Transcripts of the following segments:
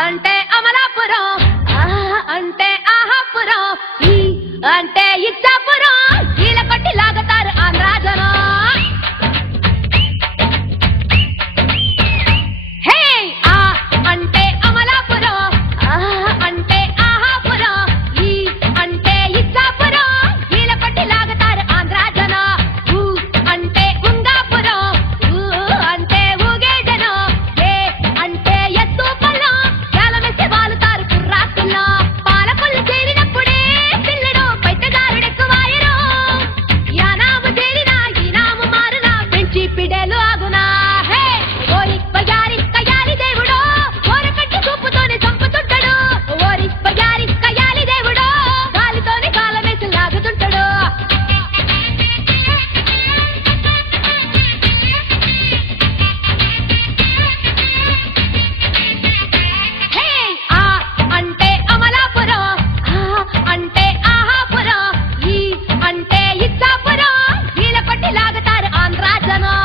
అంటే అమలాపురం, అంటే ఆహాపురం, ఈ అంటే ఇచ్చాపురం, కీల కొట్టి లాగుతారు ఆంధ్రాజనం. హే ఆ అంటే అమలాపురం, అంటే ఆహాపురం, ఈ అంటే ఇచ్చాపురం, కీల కొట్టి లాగుతారు ఆంధ్రాజనం. ఊ అంటే ఉంగాపురం, ఊ అంటే ఊగేజనం, ఏ అంటే ఎత్తు పల్లం, జాలమెత్తి వాలుతారు కుర్రాకుల్లో. పాలకొల్లు చేరినప్పుడే పిల్లడు పైతగారుడెక్కువాయరు. యానాము చేరినా ఈనాము మారునా పెంచి పిడేలు ఆగునా. హే ఓరి పయారి కయాలి దేవుడో, ఓరకట్టి చూపుతోనే చంపుతుంటాడు. ఓరి పయారి కయాలి దేవుడో, గాలితోనే కాలమేసి లాగుతుంటాడు. హే ఆ అంటే అమలాపురం, అంటే ఆహాపురం, ఈ అంటే ఇచ్చాపురం, కీల కొట్టి లాగుతారు ఆంధ్రాజనం.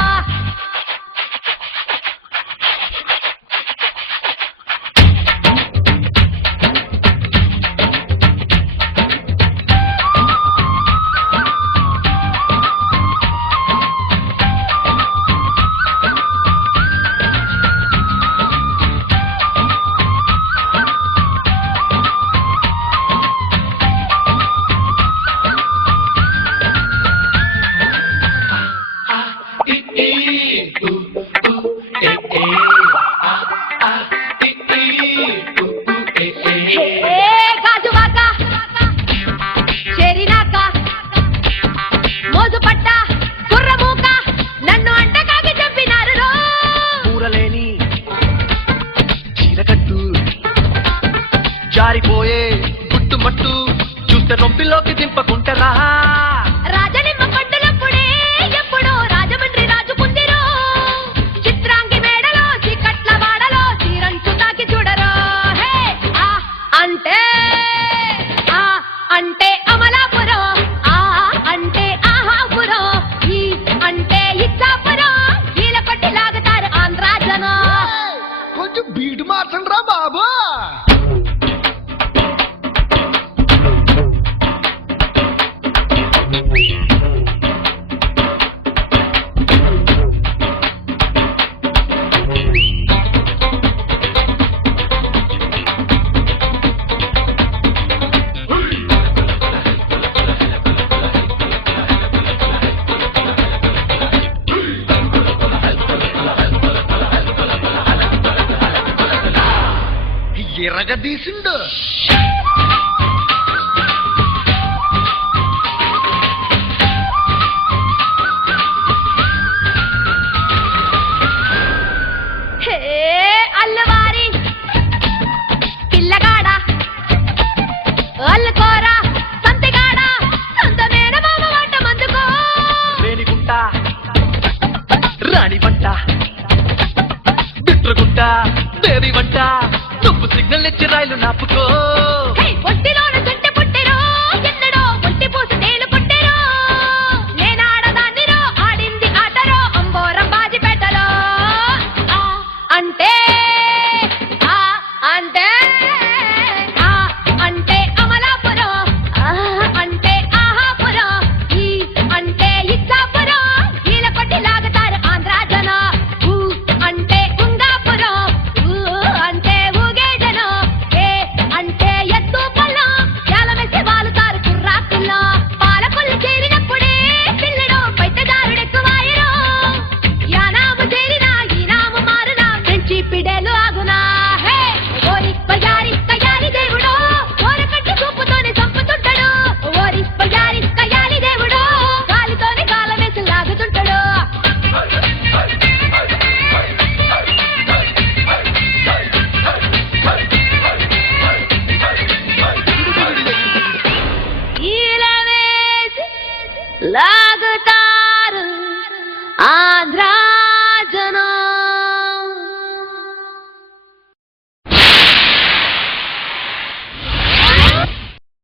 హే గాజువాక చేరినాక మోజుపట్ట కుర్రమూక నన్ను అంటకాగి చంపినారు రో. కూరలేని చీరకట్టు జారిపోయే గుట్టుమట్టు చూస్తే నొప్పిలోకి దింపకుంటరా. రాజనిమ్మ పట్టులప్పుడే ఎప్పుడో రాజమండ్రి రాజుకుందిరో. చిత్రాంగి మేడలో చీకట్ల వాడలో చీరంచు తాకి చూడరో. హే ఆ అంటే అమలాపురం, అంటే ఆహాపురం, ఈ అంటే ఇచ్చాపురం, కీల కొట్టి లాగుతారు ఆంధ్రాజనం. కొంచెం బీటు మార్చండి రా బాబు. ఎరగదీసిండు. హే అల్లవారి పిల్లగాడ, అల్లుకోరా సంతగాడ, సొంతమేన మామ వంట మందుకో. రేణిగుంట రాణి వంట బిట్రగుంట దేవి వంట నువ్వు సిగ్నల్ ఇచ్చి రైలు నాపుకో. హే ఒంటిలోన